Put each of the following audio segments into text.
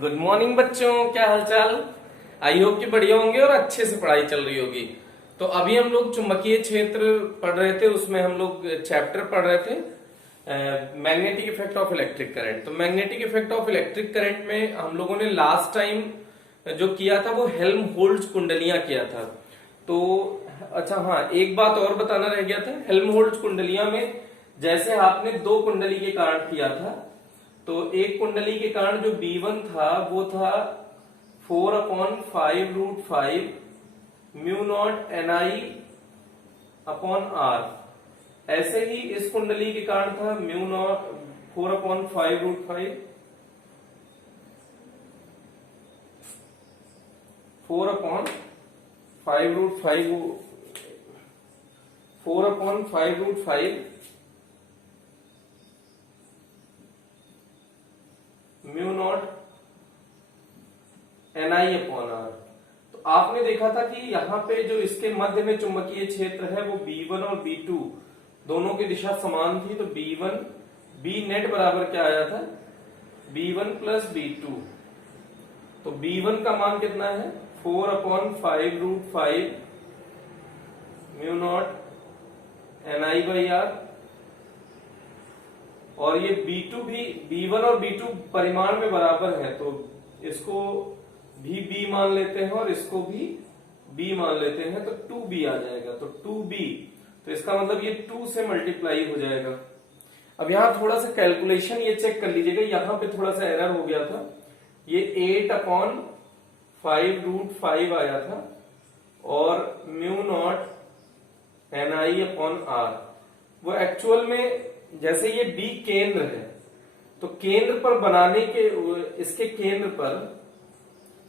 Good morning बच्चों, क्या हालचाल। आई होप कि बढ़िया होंगे और अच्छे से पढ़ाई चल रही होगी। तो अभी हम लोग चुंबकीय क्षेत्र पढ़ रहे थे, उसमें हम लोग चैप्टर पढ़ रहे थे magnetic effect of electric current. तो magnetic effect of electric current में हम लोगों ने लास्ट टाइम जो किया था वो हेल्महोल्ट्ज कुंडलियां किया था। तो अच्छा हाँ, एक बात और बताना रह गया था। हेल्महोल्ट्ज कुंडलियां में जैसे आपने दो कुंडली के कारण किया था, तो एक कुंडली के कारण जो B1 था वो था 4/5√5 mu naught NI upon R। ऐसे ही इस कुंडली के कारण था mu naught 4/5√5 mu naught NI upon R। तो आपने देखा था कि यहाँ पे जो इसके मध्य में चुंबकीय क्षेत्र है वो B1 और B2 दोनों की दिशा समान थी। तो B नेट बराबर क्या आया था, B1 प्लस B2। तो B1 का मान कितना है 4/5√5 म्यू नॉट NI/R। और ये B2 भी, B1 और B2 परिमाण में बराबर है, तो इसको भी B मान लेते हैं और इसको भी B मान लेते हैं, तो 2B आ जाएगा। तो 2B, तो इसका मतलब ये 2 से मल्टीप्लाई हो जाएगा। अब यहां थोड़ा सा कैलकुलेशन ये चेक कर लीजिएगा, यहां पे थोड़ा सा एरर हो गया था। ये 8/5√5 आया था और mu naught NI upon R। वो एक्चुअल में जैसे ये B केंद्र है, तो केंद्र पर बनाने के, इसके केंद्र पर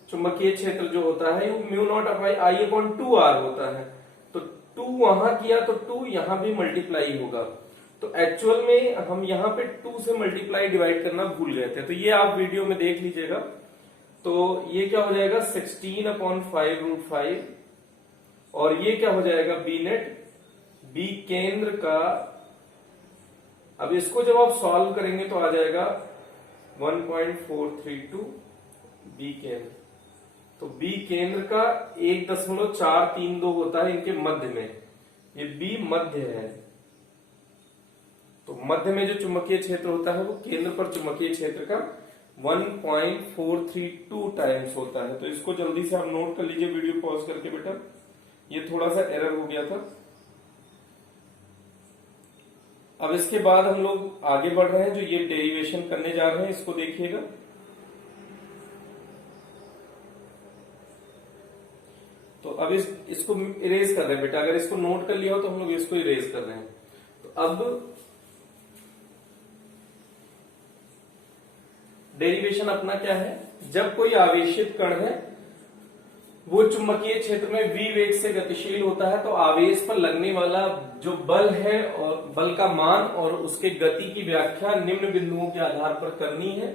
चुंबकीय क्षेत्र जो होता है वो mu naught I upon 2R होता है। तो 2 वहां किया तो 2 यहां भी मल्टीप्लाई होगा। तो एक्चुअल में हम यहाँ पे 2 से मल्टीप्लाई डिवाइड करना भूल गए थे, तो ये आप वीडियो में देख लीजिएगा। तो ये क्या हो जाएगा 16/5√5 और ये क्या हो जाएगा B नेट, B केंद्र का। अब इसको जब आप सॉल्व करेंगे तो आ जाएगा 1.432 B केंद्र। तो B केंद्र का 1.432 होता है इनके मध्य में, ये B मध्य है। तो मध्य में जो चुंबकीय क्षेत्र होता है वो केंद्र पर चुंबकीय क्षेत्र का 1.432 टाइम्स होता है। तो इसको जल्दी से आप नोट कर लीजिए वीडियो पॉज करके बेटा, ये थोड़ा सा एरर हो गया था। अब इसके बाद हम लोग आगे बढ़ रहे हैं, जो ये डेरिवेशन करने जा रहे हैं इसको देखिएगा। तो अब इसको इरेज कर रहे हैं बेटा, अगर इसको नोट कर लिया हो तो हम लोग इसको इरेज कर रहे हैं। तो अब डेरिवेशन अपना क्या है, जब कोई आवेशित कण है वो चुंबकीय क्षेत्र में v वेग से गतिशील होता है, तो आवेश पर लगने वाला जो बल है और बल का मान और उसके गति की व्याख्या निम्न बिंदुओं के आधार पर करनी है।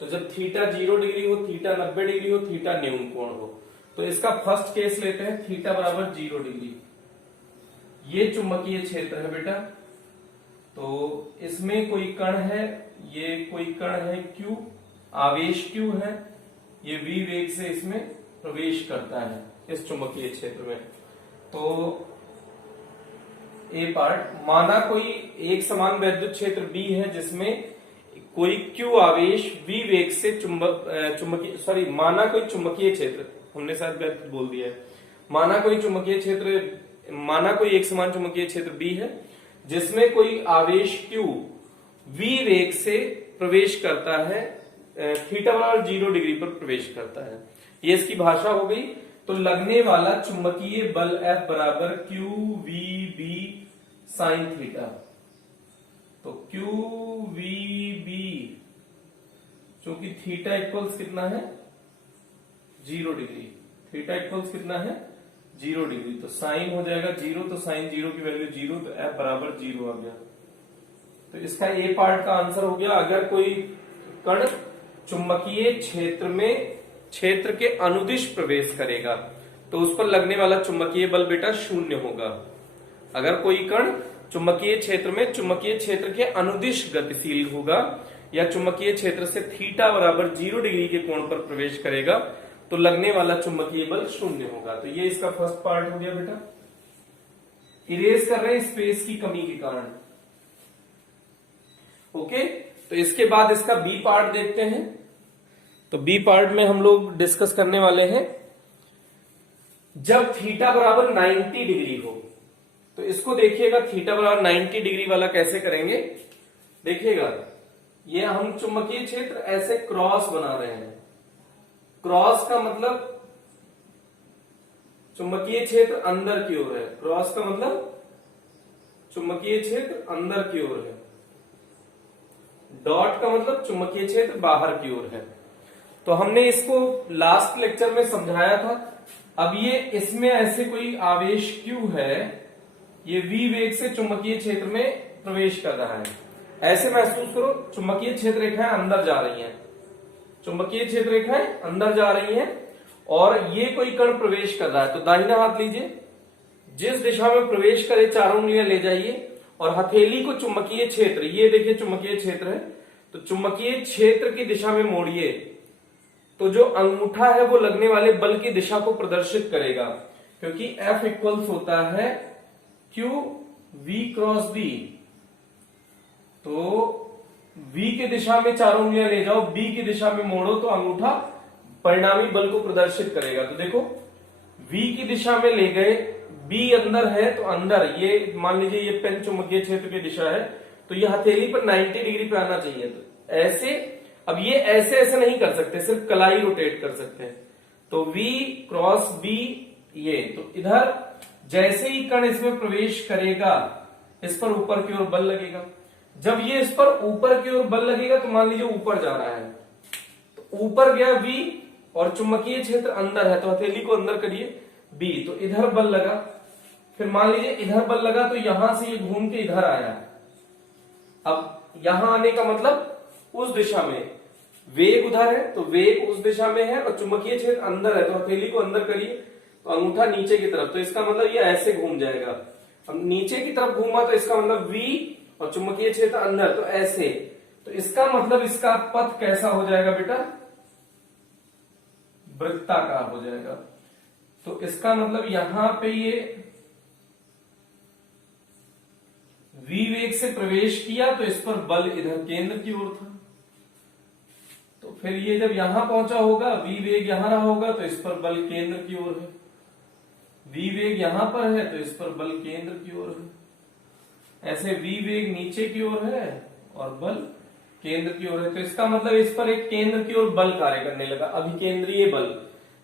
तो जब थीटा 0 डिग्री हो, थीटा 90 डिग्री हो, थीटा न्यून कोण हो, तो इसका फर्स्ट केस लेते हैं, थीटा बराबर 0 डिग्री। ये चुंबकीय क्षेत्र है बेटा, तो इसमें कोई कण है, ये कोई कण है Q, आवेश Q है, ये v वेग से इसमें प्रवेश करता है इस चुंबकीय क्षेत्र में। तो ए पार्ट, माना कोई एक समान वैद्युत क्षेत्र B है जिसमें कोई Q आवेश v वेग से माना कोई चुंबकीय क्षेत्र, हमने शायद वैद्युत बोल दिया है, माना कोई एक समान चुंबकीय क्षेत्र B है जिसमें कोई आवेश Q v वेग से प्रवेश करता है, थीटा बराबर 0 डिग्री पर प्रवेश करता है। ये इसकी भाषा हो गई। तो लगने वाला चुंबकीय बल F बराबर QVB साइन थीटा। तो QVB, क्योंकि थीटा इक्वल्स कितना है 0 डिग्री, थीटा इक्वल्स कितना है 0 डिग्री, तो साइन हो जाएगा 0, तो साइन 0 की वैल्यू 0, तो F बराबर 0 आ गया। तो इसका ए पार्ट का आंसर हो गया। अगर कोई कण चुंबकीय क्षेत्र में क्षेत्र के अनुदिश प्रवेश करेगा तो उस पर लगने वाला चुंबकीय बल बेटा 0 होगा। अगर कोई कण चुंबकीय क्षेत्र में चुंबकीय क्षेत्र के अनुदिश गतिशील होगा, या चुंबकीय क्षेत्र से थीटा बराबर 0 डिग्री के कोण पर प्रवेश करेगा तो लगने वाला चुंबकीय बल शून्य होगा। तो ये इसका फर्स्ट पार्ट हो गया बेटा, इरेज कर रहे हैं स्पेस की कमी के कारण। ओके, तो इसके बाद इसका बी पार्ट देखते हैं। तो बी पार्ट में हम लोग डिस्कस करने वाले हैं जब थीटा बराबर 90 डिग्री हो। तो इसको देखिएगा, थीटा बराबर 90 डिग्री वाला कैसे करेंगे देखिएगा। ये हम चुंबकीय क्षेत्र ऐसे क्रॉस बना रहे हैं। क्रॉस का मतलब चुंबकीय क्षेत्र अंदर की ओर है, क्रॉस का मतलब चुंबकीय क्षेत्र अंदर की ओर है, डॉट का मतलब चुंबकीय क्षेत्र बाहर की ओर है। तो हमने इसको लास्ट लेक्चर में समझाया था। अब ये इसमें ऐसे कोई आवेश Q है, ये V वेग से चुंबकीय क्षेत्र में प्रवेश कर रहा है। ऐसे महसूस करो चुंबकीय क्षेत्र रेखाएं अंदर जा रही हैं, चुंबकीय क्षेत्र रेखाएं अंदर जा रही हैं और ये कोई कण प्रवेश कर रहा है। तो दाहिना हाथ लीजिए, जिस दिशा में प्रवेश करे चारों उंगलियां ले जाइए और हथेली को चुंबकीय क्षेत्र, ये देखिए चुंबकीय क्षेत्र है, तो चुंबकीय क्षेत्र की दिशा में मोड़िए तो जो अंगूठा है वो लगने वाले बल की दिशा को प्रदर्शित करेगा, क्योंकि F इक्वल्स होता है Q V क्रॉस B। तो V की दिशा में चारों उंगलियां ले जाओ, B की दिशा में मोड़ो तो अंगूठा परिणामी बल को प्रदर्शित करेगा। तो देखो V की दिशा में ले गए, B अंदर है तो अंदर, ये मान लीजिए ये पेन चुंबकीय क्षेत्र की दिशा है तो ये हथेली पर 90 डिग्री पे आना चाहिए। तो ऐसे, अब ये ऐसे ऐसे नहीं कर सकते, सिर्फ कलाई रोटेट कर सकते हैं। तो V क्रॉस B ये, तो इधर जैसे ही कण इसमें प्रवेश करेगा इस पर ऊपर की ओर बल लगेगा। जब ये इस पर ऊपर की ओर बल लगेगा तो मान लीजिए ऊपर जा रहा है, तो ऊपर गया V और चुंबकीय क्षेत्र अंदर है तो हथेली को अंदर करिए B, तो इधर बल लगा। फिर मान लीजिए इधर बल लगा तो यहां से ये घूम के इधर आया। अब यहां आने का मतलब उस दिशा में, वेग उधर है तो वेग उस दिशा में है और चुंबकीय क्षेत्र अंदर है तो हथेली को अंदर करिए तो अंगूठा नीचे की तरफ, तो इसका मतलब ये ऐसे घूम जाएगा। अब नीचे की तरफ घूमा तो इसका मतलब V और चुंबकीय क्षेत्र अंदर, तो ऐसे, तो इसका मतलब इसका पथ कैसा हो जाएगा बेटा, वृत्ताकार हो जाएगा। तो इसका मतलब यहां पे ये V वेग से प्रवेश किया तो इस पर बल इधर केंद्र की ओर था। तो फिर ये जब यहां पहुंचा होगा, V वेग यहां रहा होगा तो इस पर बल केंद्र की ओर है। V वेग यहां पर है तो इस पर बल केंद्र की ओर है। ऐसे V वेग नीचे की ओर है और बल केंद्र की ओर है। तो इसका मतलब इस पर एक केंद्र की ओर बल कार्य करने लगा, अभिकेंद्रीय बल।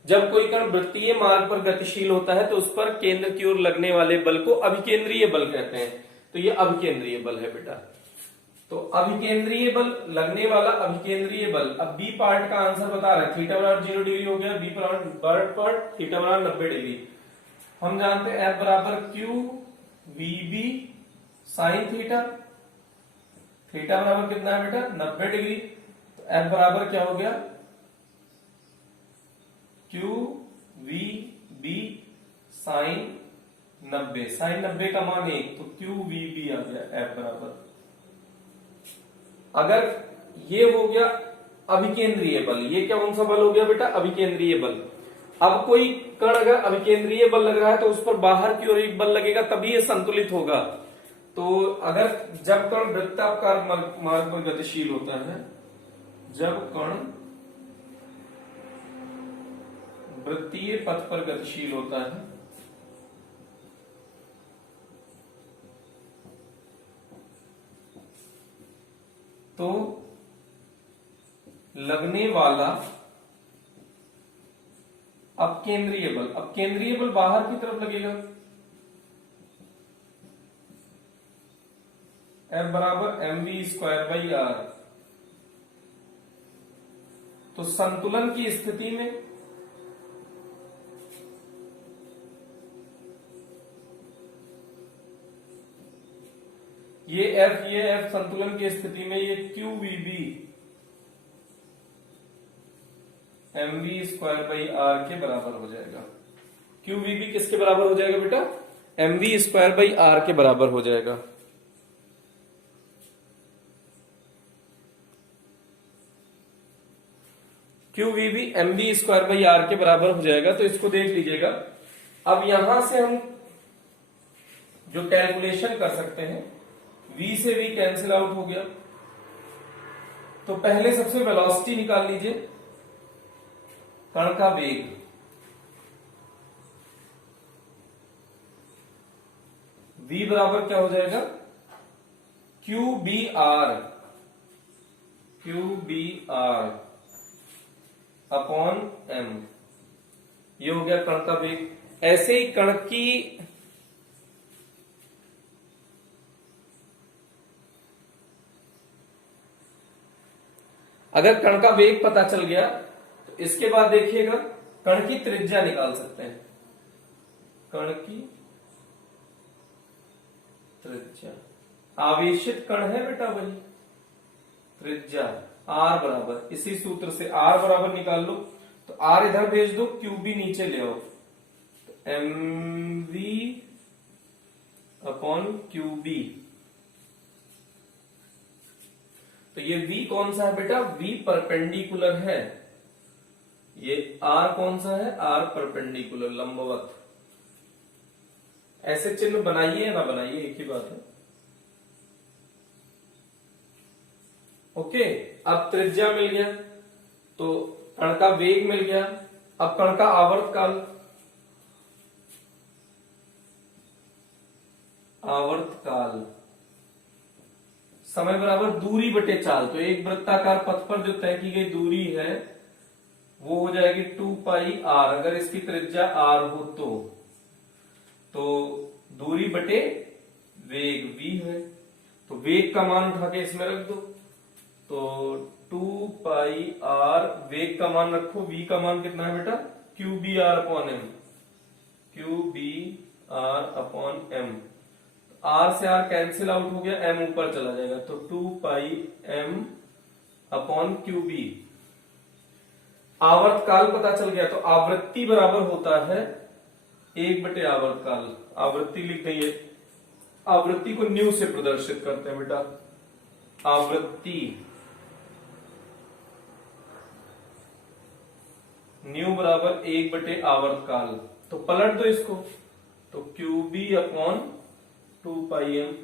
जब कोई कण वृत्तीय मार्ग पर गतिशील होता है तो उस पर केंद्र की ओर लगने वाले बल को अभिकेंद्रीय बल कहते हैं। तो ये अभिकेंद्रीय बल है बेटा। तो अभिकेंद्रीय बल, लगने वाला अभिकेंद्रीय बल। अब बी पार्ट का आंसर बता रहे हैं, थीटा बराबर 0 डिग्री हो गया, बी पर थीटा बराबर 90 डिग्री। हम जानते हैं F बराबर Q VB sine theta, theta बराबर कितना है बेटा 90 डिग्री। तो F बराबर क्या हो गया Q VB साइन 90, साइन 90 का मान 1 तो Q VB आ गया F बराबर। अगर ये हो गया अभिकेंद्रीय बल, ये क्या कौन सा बल हो गया बेटा अभिकेंद्रीय बल। अब कोई कण अगर अभिकेंद्रीय बल लग रहा है तो उस पर बाहर की ओर एक बल लगेगा तभी ये संतुलित होगा। तो अगर जब कण वृत्ताकार मार्ग पर गतिशील होता है, जब कण वृत्तीय पथ पर गतिशील होता है तो लगने वाला अपकेंद्रीय बल, अपकेंद्रीय बल बाहर की तरफ लगेगा। F बराबर mv²/r। तो संतुलन की स्थिति में ये F संतुलन की स्थिति में ये QVB mv²/r के बराबर हो जाएगा। QVB किसके बराबर हो जाएगा बेटा mv²/r के बराबर हो जाएगा। Q V B M B square by R के बराबर हो जाएगा। तो इसको देख लीजिएगा। अब यहां से हम जो कैलकुलेशन कर सकते हैं, v से v कैंसिल आउट हो गया। तो पहले सबसे वेलोसिटी निकाल लीजिए, कण का वेग। v बराबर क्या हो जाएगा, Q B R upon m। ये हो गया कण का वेग। ऐसे ही कण की अगर कण का वेग पता चल गया तो इसके बाद देखिएगा कण की त्रिज्या निकाल सकते हैं। कण की त्रिज्या, आवेशित कण है बेटा वही, त्रिज्या r बराबर, इसी सूत्र से r बराबर निकाल लो। तो r इधर भेज दो, क्यू बी नीचे ले आओ, तो M V upon Q B. तो ये v कौन सा है बेटा, v परपेंडिकुलर है। ये r कौन सा है, r परपेंडिकुलर, लंबवत। ऐसे चिन्ह बनाइए या ना बनाइए, एक ही बात है। ओके, अब त्रिज्या मिल गया तो कण का वेग मिल गया। अब कण का आवर्तकाल, समय बराबर दूरी बटे चाल। तो एक वृत्ताकार पथ पर जो तय की गई दूरी है वो हो जाएगी 2 पाई आर, अगर इसकी त्रिज्या r हो तो दूरी बटे वेग v है। तो वेग का मान उठा के इसमें रख दो, तो 2 पाई आर, वेग का मान रखो, v का मान कितना है बेटा, Q B R upon M, Q B R upon M. R से आर कैंसिल आउट हो गया, एम ऊपर चला जाएगा, तो 2 pi M upon Q B. आवर्तकाल पता चल गया, तो आवृत्ति बराबर होता है 1 बटे आवर्तकाल। आवृत्ति लिख देंगे, आवृत्ति को न्यू से प्रदर्शित करते हैं बेटा, आवृत्ति न्यू बराबर 1 बटे आवर्तकाल। तो पलट दो इसको, तो Q B upon 2 pi M.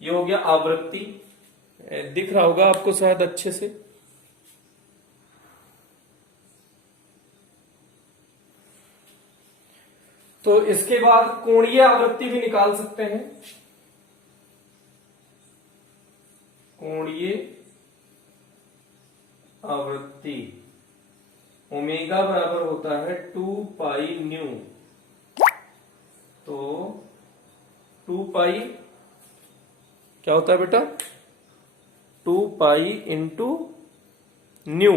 ये हो गया आवृत्ति। दिख रहा होगा आपको शायद अच्छे से। तो इसके बाद कोणीय आवृत्ति भी निकाल सकते हैं। कोणीय आवृत्ति ओमेगा बराबर होता है 2 पाई न्यू। तो 2 पाई क्या होता है बेटा, 2 पाई इंटू न्यू।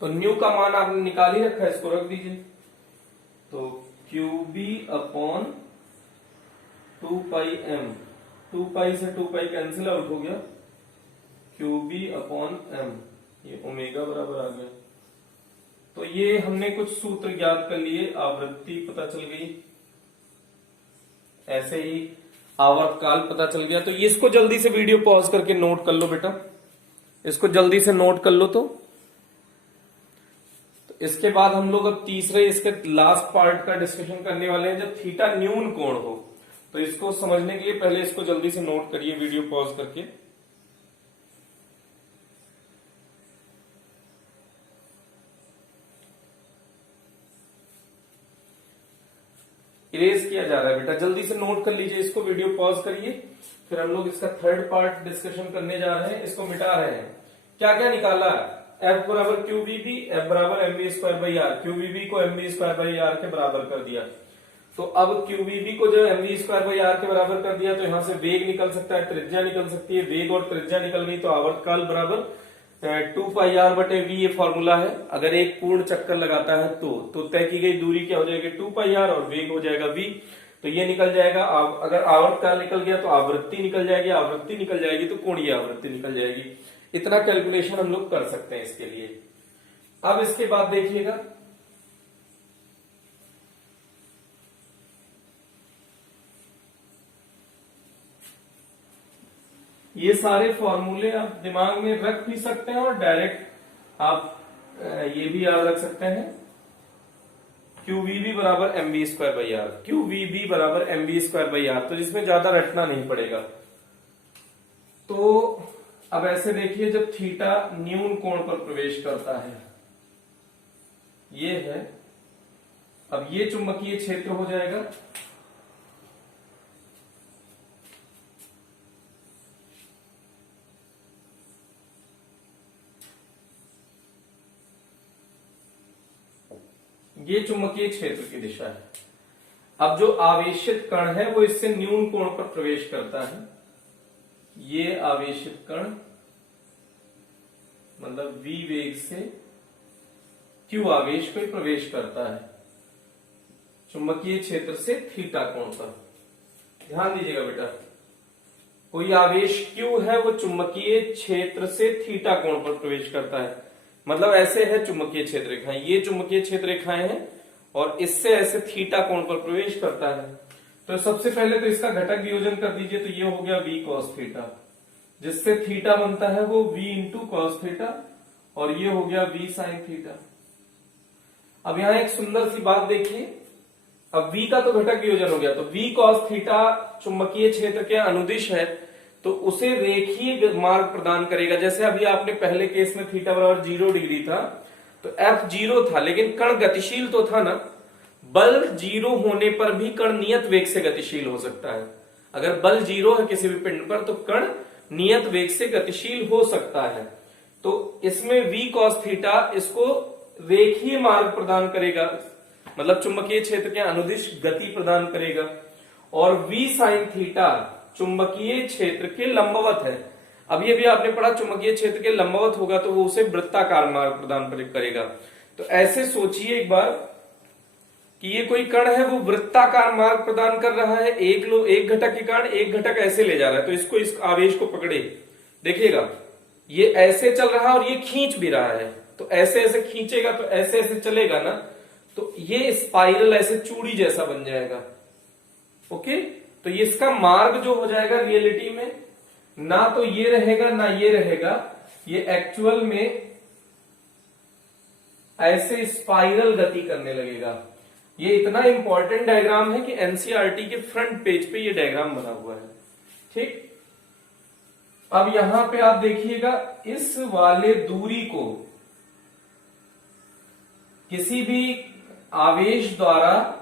तो न्यू का मान आपने निकाल ही रखा है, इसको रख दीजिए। तो Q B upon 2 pi M, 2 पाई से 2 पाई कैंसिल आउट हो गया, क्यू बी अपॉन एम, ये ओमेगा बराबर आ गया। तो ये हमने कुछ सूत्र ज्ञात कर लिए, आवृत्ति पता चल गई, ऐसे ही आवर्तकाल पता चल गया। तो ये इसको जल्दी से वीडियो पॉज करके नोट कर लो बेटा, इसको जल्दी से नोट कर लो। तो इसके बाद हम लोग अब तीसरे इसके लास्ट पार्ट का डिस्कशन करने वाले हैं, जब थीटा न्यून कोण हो। तो इसको समझने के लिए पहले इसको जल्दी से नोट करिए वीडियो पॉज करके। इरेज किया जा रहा है बेटा, जल्दी से नोट कर लीजिए इसको, वीडियो पॉज करिए। फिर हम लोग इसका थर्ड पार्ट डिस्कशन करने जा रहे हैं, इसको मिटा रहे हैं। क्या क्या निकाला, एफ बराबर क्यू बी बी, एफ बराबर M B square by R, Q B B को M B square by R के बराबर कर दिया। तो अब क्यू बी बी को जो M B square by R के बराबर कर दिया, तो यहां से वेग निकल सकता है, त्रिज्या निकल सकती है। वेग और त्रिज्या निकल गई तो आवर्तकाल बराबर 2 पाई आर बटे वी, ये फॉर्मूला है। अगर एक पूर्ण चक्कर लगाता है तो तय की गई दूरी क्या हो जाएगी, 2 पाई आर, और वेग हो जाएगा v। तो ये निकल जाएगा। अगर आवर्तकाल निकल गया तो आवृत्ति निकल जाएगी, आवृत्ति निकल जाएगी तो कोणीय आवृत्ति निकल जाएगी। इतना कैलकुलेशन हम लोग कर सकते हैं इसके लिए। अब इसके बाद देखिएगा, ये सारे फॉर्मूले आप दिमाग में रख भी सकते हैं और डायरेक्ट आप ये भी याद रख सकते हैं, QVB बराबर mv square by R, QVB बराबर mv स्क्वायर बाई आर, तो जिसमें ज्यादा रटना नहीं पड़ेगा। तो अब ऐसे देखिए, जब थीटा न्यून कोण पर प्रवेश करता है, ये है, अब ये चुंबकीय क्षेत्र हो जाएगा, ये चुंबकीय क्षेत्र की दिशा है। अब जो आवेशित कण है वो इससे न्यून कोण पर प्रवेश करता है, ये आवेशित कण मतलब v वेग से q आवेश पे प्रवेश करता है चुंबकीय क्षेत्र से थीटा कोण पर। ध्यान दीजिएगा बेटा, कोई आवेश q है वो चुंबकीय क्षेत्र से थीटा कोण पर प्रवेश करता है, मतलब ऐसे है चुंबकीय क्षेत्र रेखाएं, ये चुंबकीय क्षेत्र रेखाएं हैं और इससे ऐसे थीटा कोण पर प्रवेश करता है। तो सबसे पहले तो इसका घटक वियोजन कर दीजिए, तो ये हो गया v cos थीटा, जिससे थीटा बनता है वो v इंटू कॉस थीटा, और ये हो गया v sin थीटा। अब यहां एक सुंदर सी बात देखिए, अब v का तो घटक वियोजन हो गया, तो v cos थीटा चुंबकीय क्षेत्र के अनुदिश है, तो उसे रेखीय मार्ग प्रदान करेगा। जैसे अभी आपने पहले केस में थीटा बराबर 0 डिग्री था तो F 0 था, लेकिन कण गतिशील तो था ना, बल 0 होने पर भी कण नियत वेग से गतिशील हो सकता है। अगर बल 0 है किसी भी पिंड पर तो कण नियत वेग से गतिशील हो सकता है। तो इसमें v cos थीटा इसको रेखीय मार्ग प्रदान करेगा, मतलब चुंबकीय क्षेत्र के अनुदिश गति प्रदान करेगा, और v sin थीटा चुंबकीय क्षेत्र के लंबवत है। अब ये भी आपने पढ़ा, चुंबकीय क्षेत्र के लंबवत होगा तो वो उसे वृत्ताकार मार्ग प्रदान करेगा। तो ऐसे सोचिए एक बार कि ये कोई कण है वो वृत्ताकार मार्ग प्रदान कर रहा है, एक घटक के कारण एक घटक ऐसे ले जा रहा है, तो इसको इस आवेश को पकड़े, देखिएगा ये ऐसे चल रहा है और ये खींच भी रहा है, तो ऐसे ऐसे खींचेगा तो ऐसे ऐसे चलेगा ना, तो ये स्पाइरल ऐसे चूड़ी जैसा बन जाएगा। ओके, तो ये इसका मार्ग जो हो जाएगा रियलिटी में ना तो ये रहेगा ना ये रहेगा, ये एक्चुअल में ऐसे स्पाइरल गति करने लगेगा। ये इतना इंपॉर्टेंट डायग्राम है कि एनसीईआरटी के फ्रंट पेज पे ये डायग्राम बना हुआ है। ठीक, अब यहां पे आप देखिएगा, इस वाले दूरी को किसी भी आवेश द्वारा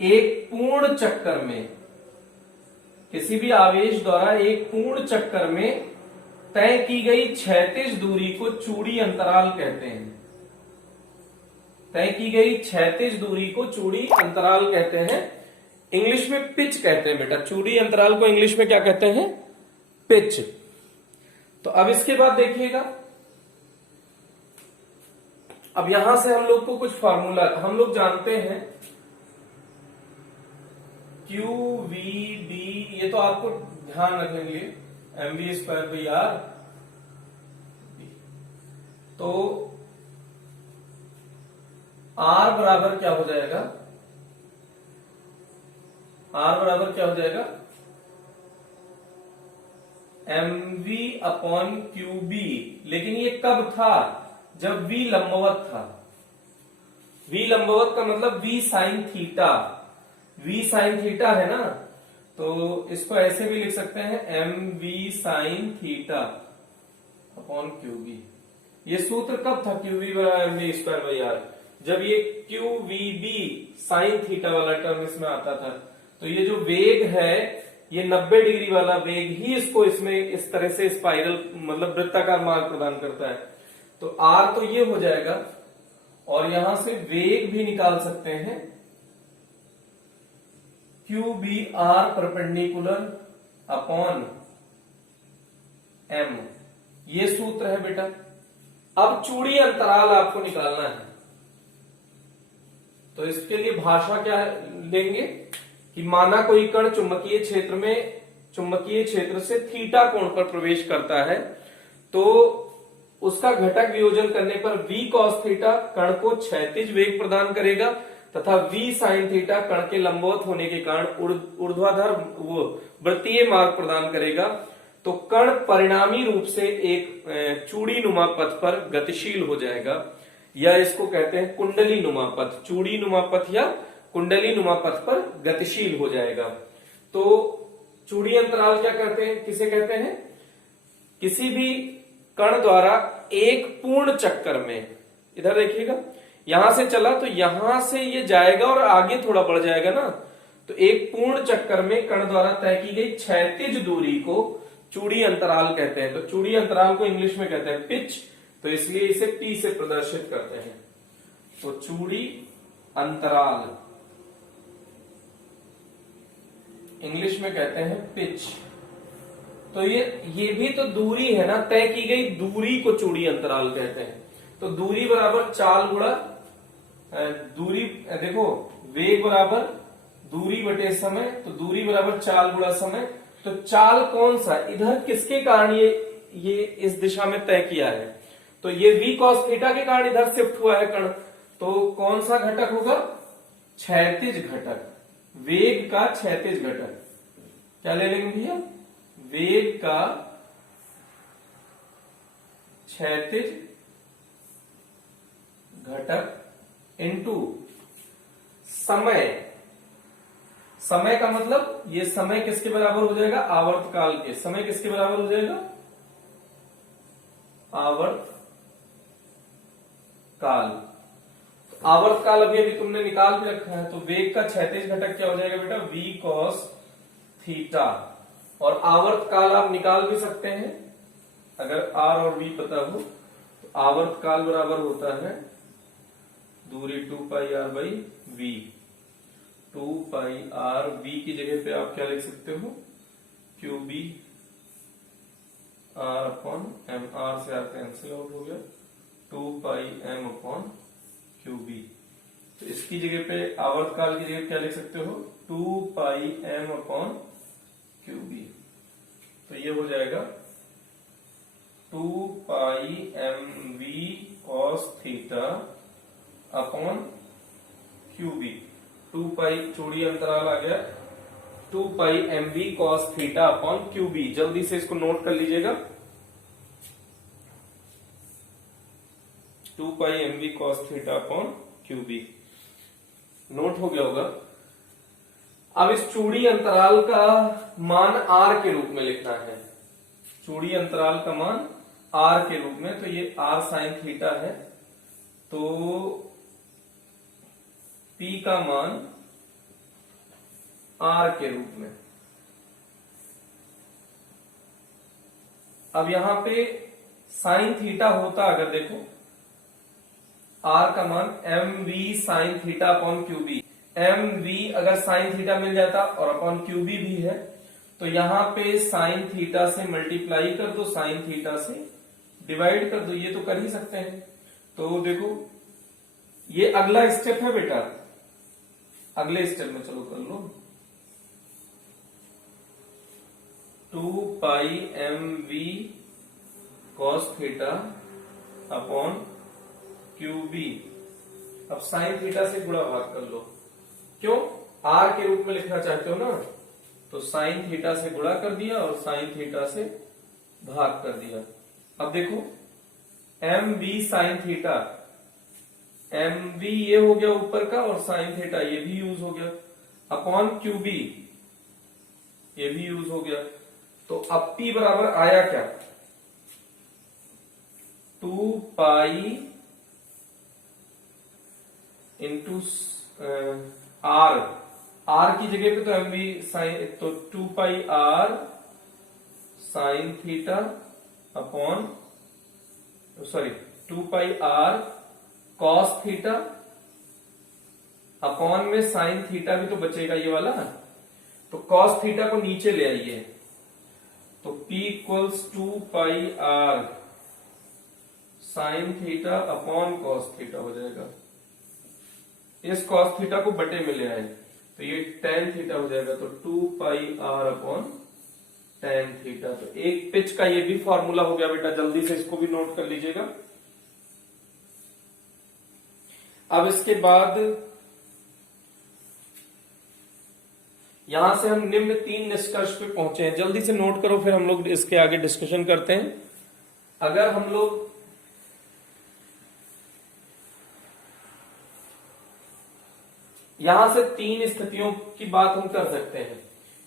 एक पूर्ण चक्कर में, किसी भी आवेश द्वारा एक पूर्ण चक्कर में तय की गई क्षैतिज दूरी को चूड़ी अंतराल कहते हैं। तय की गई क्षैतिज दूरी को चूड़ी अंतराल कहते हैं, इंग्लिश में पिच कहते हैं बेटा। चूड़ी अंतराल को इंग्लिश में क्या कहते हैं? पिच। तो अब इसके बाद देखिएगा, अब यहां से हम लोग को कुछ फार्मूला हम लोग जानते हैं, QVB, ये तो आपको ध्यान रखने के लिए mv स्क्वायर बाई आर, तो R बराबर क्या हो जाएगा? R बराबर क्या हो जाएगा? mv upon QB। लेकिन ये कब था? जब v लंबवत था। v लंबवत का मतलब v sine theta, v sine theta है ना, तो इसको ऐसे भी लिख सकते हैं mv sine theta upon QB। ये सूत्र कब था? QV बराबर mv स्क्वायर बाई आर, जब ये QVB साइन थीटा वाला टर्म इसमें आता था। तो ये जो वेग है, ये 90 डिग्री वाला वेग ही इसको इसमें इस तरह से स्पाइरल मतलब वृत्ताकार मार्ग प्रदान करता है। तो R तो ये हो जाएगा, और यहां से वेग भी निकाल सकते हैं, QBR परपेंडिकुलर अपॉन M। ये सूत्र है बेटा। अब चूड़ी अंतराल आपको निकालना है, तो इसके लिए भाषा क्या लेंगे कि माना कोई कण चुंबकीय क्षेत्र से थीटा कोण पर प्रवेश करता है, तो उसका घटक वियोजन करने पर v cos थीटा कण को क्षैतिज वेग प्रदान करेगा तथा v sin थीटा कण के लंबवत होने के कारण ऊर्ध्वाधर वो वृत्तीय मार्ग प्रदान करेगा। तो कण परिणामी रूप से एक चूड़ी नुमा पथ पर गतिशील हो जाएगा, या इसको कहते हैं कुंडली नुमा पथ। चूड़ी नुमा पथ या कुंडली नुमा पथ पर गतिशील हो जाएगा। तो चूड़ी अंतराल क्या कहते हैं, किसे कहते हैं? किसी भी कण द्वारा एक पूर्ण चक्कर में, इधर देखिएगा, यहां से चला तो यहां से ये जाएगा और आगे थोड़ा बढ़ जाएगा ना, तो एक पूर्ण चक्कर में कण द्वारा तय की गई क्षैतिज दूरी को चूड़ी अंतराल कहते हैं। तो चूड़ी अंतराल को इंग्लिश में कहते हैं पिच, तो इसलिए इसे पी से प्रदर्शित करते हैं। तो चूड़ी अंतराल इंग्लिश में कहते हैं पिच। तो ये भी तो दूरी है ना, तय की गई दूरी को चूड़ी अंतराल कहते हैं। तो दूरी बराबर चाल गुणा दूरी, देखो वेग बराबर दूरी बटे समय, तो दूरी बराबर चाल गुणा समय। तो चाल कौन सा, इधर किसके कारण ये इस दिशा में तय किया है, तो ये v cos थीटा के कारण इधर शिफ्ट हुआ है कण। तो कौन सा घटक होगा? क्षैतिज घटक, वेग का क्षैतिज घटक। क्या ले लेंगे भैया? वेग का क्षैतिज घटक इनटू समय। समय का मतलब ये समय किसके बराबर हो जाएगा? आवर्त काल के। समय किसके बराबर हो जाएगा? आवर्त काल। आवर्त काल अभी अभी तुमने निकाल भी रखा है। तो वेग का क्षैतिज घटक क्या हो जाएगा बेटा? v cos theta. और आवर्त काल आप निकाल भी सकते हैं अगर r और v पता हो। तो आवर्त काल बराबर होता है दूरी 2 पाई r by v। 2 pi r, v की जगह पे आप क्या लिख सकते हो? QB r upon m। r से r कैंसिल आउट हो गया। 2 पाई m अपॉन QB। तो इसकी जगह पे आवर्त काल की जगह क्या लिख सकते हो? 2 पाई m अपॉन QB। तो ये हो जाएगा 2 पाई mv cos theta upon QB। 2 पाई चूड़ी अंतराल आ गया, 2 पाई mv cos theta upon QB। जल्दी से इसको नोट कर लीजिएगा। 2 पाई mv cos theta upon QB note हो गया होगा। अब इस चूड़ी अंतराल का मान r के रूप में लिखना है। चूड़ी अंतराल का मान r के रूप में, तो ये r साइन थीटा है। तो p का मान r के रूप में। अब यहां पे साइन थीटा होता, अगर देखो r का मान mv sine theta upon QB। mv अगर साइन थीटा मिल जाता और अपॉन QB भी है, तो यहां पे साइन थीटा से मल्टीप्लाई कर दो, साइन थीटा से डिवाइड कर दो। ये तो कर ही सकते हैं। तो देखो ये अगला स्टेप है बेटा, अगले स्टेप में चलो कर लो। 2 पाई mv cos theta upon QB। अब साइन थीटा से गुणा भाग कर लो। क्यों? r के रूप में लिखना चाहते हो ना, तो साइन थीटा से गुणा कर दिया और साइन थीटा से भाग कर दिया। अब देखो mv साइन थीटा, mv ये हो गया ऊपर का और साइन थीटा ये भी यूज हो गया, अपॉन QB ये भी यूज हो गया। तो अब p बराबर आया क्या? 2 पाई इंटू r की जगह पे तो mv साइन, तो 2 पाई r sine theta upon, sorry 2 पाई r cos थीटा अपॉन में साइन थीटा भी तो बचेगा ये वाला। तो cos थीटा को नीचे ले आइए, तो p इक्वल्स 2 पाई r sine theta upon cos theta हो जाएगा। इस cos थीटा को बटे में ले आए तो ये tan थीटा हो जाएगा। तो 2 पाई r अपॉन tan थीटा। तो एक पिच का ये भी फॉर्मूला हो गया बेटा, जल्दी से इसको भी नोट कर लीजिएगा। अब इसके बाद यहां से हम निम्न 3 निष्कर्ष पे पहुंचे हैं। जल्दी से नोट करो, फिर हम लोग इसके आगे डिस्कशन करते हैं। अगर हम लोग यहां से 3 स्थितियों की बात हम कर सकते हैं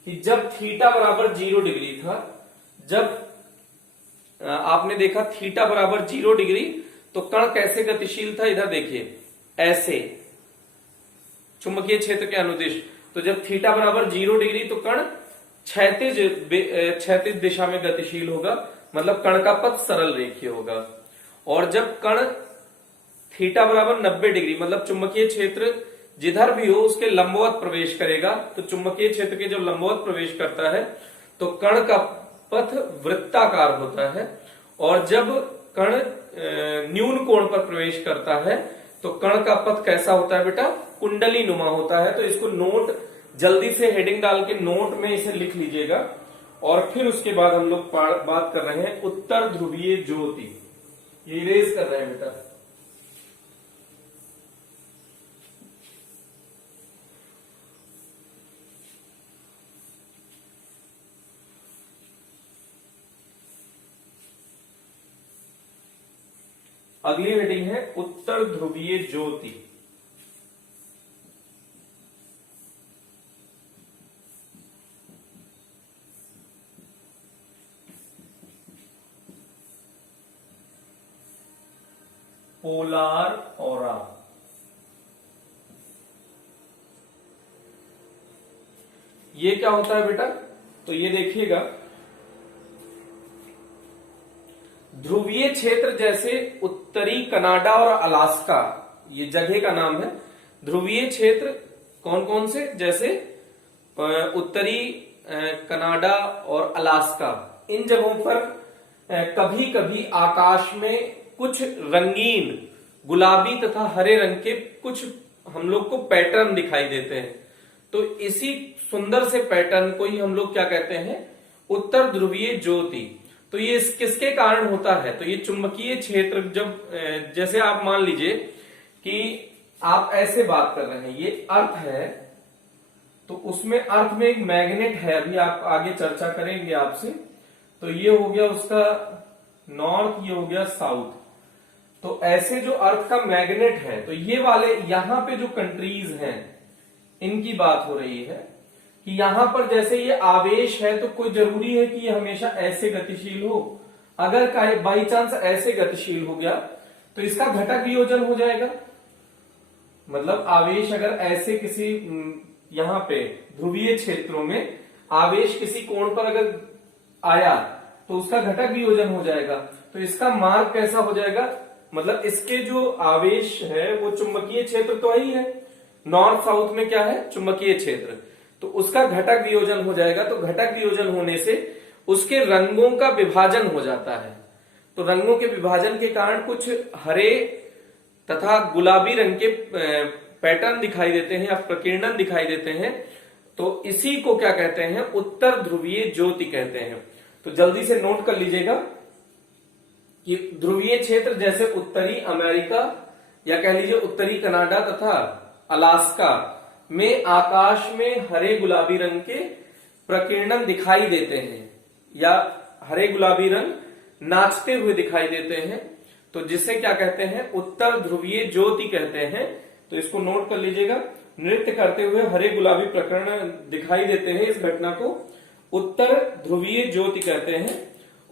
कि जब थीटा बराबर 0 डिग्री था, जब आपने देखा थीटा बराबर 0 डिग्री तो कण कैसे गतिशील था, इधर देखिए ऐसे चुंबकीय क्षेत्र के अनुदिश। तो जब थीटा बराबर 0 डिग्री तो कण क्षैतिज दिशा में गतिशील होगा, मतलब कण का पथ सरल रेखीय होगा। और जब कण थीटा बराबर 90 डिग्री मतलब चुंबकीय क्षेत्र जिधर भी हो उसके लंबवत प्रवेश करेगा, तो चुंबकीय क्षेत्र के जब लंबवत प्रवेश करता है तो कण का पथ वृत्ताकार होता है। और जब कण न्यून कोण पर प्रवेश करता है तो कण का पथ कैसा होता है बेटा, कुंडली नुमा होता है। तो इसको नोट जल्दी से हेडिंग डाल के नोट में इसे लिख लीजिएगा। और फिर उसके बाद हम लोग बात कर रहे हैं उत्तर ध्रुवीय ज्योति, ये इरेज कर रहे हैं बेटा। अगली हेडिंग है उत्तर ध्रुवीय ज्योति। Polar aura. ये क्या होता है बेटा, तो ये देखिएगा ध्रुवीय क्षेत्र जैसे उत्तरी कनाडा और अलास्का, ये जगह का नाम है। ध्रुवीय क्षेत्र कौन कौन से, जैसे उत्तरी कनाडा और अलास्का, इन जगहों पर कभी कभी आकाश में कुछ रंगीन गुलाबी तथा हरे रंग के कुछ हम लोग को पैटर्न दिखाई देते हैं। तो इसी सुंदर से पैटर्न को ही हम लोग क्या कहते हैं, उत्तर ध्रुवीय ज्योति। तो ये किसके कारण होता है, तो ये चुंबकीय क्षेत्र जब जैसे आप मान लीजिए कि आप ऐसे बात कर रहे हैं, ये अर्थ है तो उसमें अर्थ में एक मैग्नेट है, अभी आप आगे चर्चा करेंगे आपसे। तो ये हो गया उसका नॉर्थ, ये हो गया साउथ। तो ऐसे जो अर्थ का मैग्नेट है, तो ये वाले यहां पे जो कंट्रीज हैं इनकी बात हो रही है कि यहां पर जैसे ये आवेश है तो कोई जरूरी है कि ये हमेशा ऐसे गतिशील हो। अगर बाई चांस ऐसे गतिशील हो गया तो इसका घटक वियोजन हो जाएगा। मतलब आवेश अगर ऐसे किसी यहां पे ध्रुवीय क्षेत्रों में आवेश किसी कोण पर अगर आया तो उसका घटक वियोजन हो जाएगा। तो इसका मार्ग कैसा हो जाएगा, मतलब इसके जो आवेश है वो चुंबकीय क्षेत्र तो ही है, नॉर्थ साउथ में क्या है, चुंबकीय क्षेत्र, तो उसका घटक वियोजन हो जाएगा। तो घटक वियोजन होने से उसके रंगों का विभाजन हो जाता है। तो रंगों के विभाजन के कारण कुछ हरे तथा गुलाबी रंग के पैटर्न दिखाई देते हैं या प्रकीर्णन दिखाई देते हैं। तो इसी को क्या कहते हैं, उत्तर ध्रुवीय ज्योति कहते हैं। तो जल्दी से नोट कर लीजिएगा कि ध्रुवीय क्षेत्र जैसे उत्तरी अमेरिका या कह लीजिए उत्तरी कनाडा तथा अलास्का में आकाश में हरे गुलाबी रंग के प्रकीर्णन दिखाई देते हैं या हरे गुलाबी रंग नाचते हुए दिखाई देते हैं। तो जिसे क्या कहते हैं, उत्तर ध्रुवीय ज्योति कहते हैं। तो इसको नोट कर लीजिएगा, नृत्य करते हुए हरे गुलाबी प्रकीर्णन दिखाई देते हैं, इस घटना को उत्तर ध्रुवीय ज्योति कहते हैं।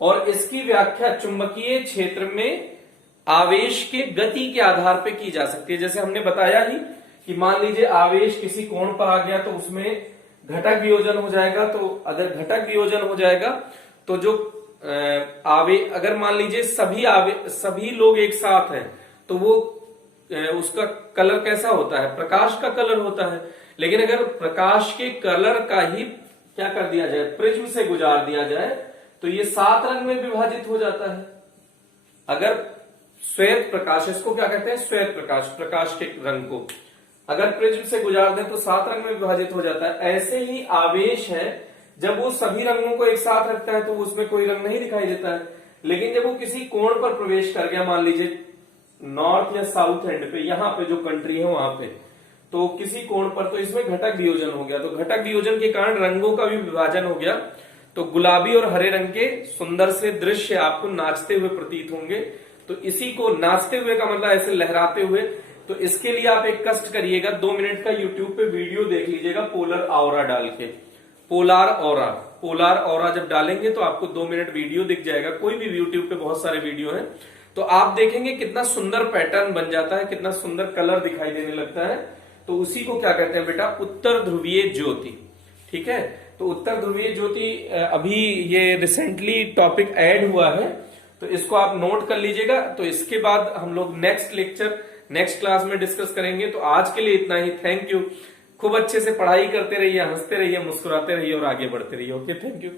और इसकी व्याख्या चुंबकीय क्षेत्र में आवेश के गति के आधार पर की जा सकती है। जैसे हमने बताया ही कि मान लीजिए आवेश किसी कोण पर आ गया तो उसमें घटक वियोजन हो जाएगा। तो अगर घटक वियोजन हो जाएगा तो जो अगर मान लीजिए सभी लोग एक साथ हैं तो वो उसका कलर कैसा होता है, प्रकाश का कलर होता है। लेकिन अगर प्रकाश के कलर का ही क्या कर दिया जाए, प्रिज्म से गुजार दिया जाए तो ये 7 रंग में विभाजित हो जाता है। अगर श्वेत प्रकाश, इसको क्या कहते हैं, श्वेत प्रकाश, प्रकाश के रंग को अगर प्रिज्म से गुजार दें तो 7 रंग में विभाजित हो जाता है। ऐसे ही आवेश है, जब वो सभी रंगों को एक साथ रखता है तो उसमें कोई रंग नहीं दिखाई देता है। लेकिन जब वो किसी कोण पर प्रवेश कर गया, मान लीजिए नॉर्थ या साउथ एंड पे, यहां पे जो कंट्री है वहां पे, तो किसी कोण पर, तो इसमें घटक वियोजन हो गया। तो घटक वियोजन के कारण रंगों का भी विभाजन हो गया। तो गुलाबी और हरे रंग के सुंदर से दृश्य आपको नाचते हुए प्रतीत होंगे। तो इसी को नाचते हुए का मतलब ऐसे लहराते हुए। तो इसके लिए आप एक कष्ट करिएगा, 2 मिनट का यूट्यूब पे वीडियो देख लीजिएगा पोलर ऑरा डाल के। पोलार ऑरा, पोलार ऑरा जब डालेंगे तो आपको 2 मिनट वीडियो दिख जाएगा। कोई भी यूट्यूब पे बहुत सारे वीडियो हैं, तो आप देखेंगे कितना सुंदर पैटर्न बन जाता है, कितना सुंदर कलर दिखाई देने लगता है। तो उसी को क्या कहते हैं बेटा, उत्तर ध्रुवीय ज्योति। ठीक है, तो उत्तर ध्रुवीय ज्योति अभी ये रिसेंटली टॉपिक ऐड हुआ है, तो इसको आप नोट कर लीजिएगा। तो इसके बाद हम लोग नेक्स्ट लेक्चर, नेक्स्ट क्लास में डिस्कस करेंगे। तो आज के लिए इतना ही। Thank you. खूब अच्छे से पढ़ाई करते रहिए, हंसते रहिए, मुस्कुराते रहिए और आगे बढ़ते रहिए। Okay, thank you.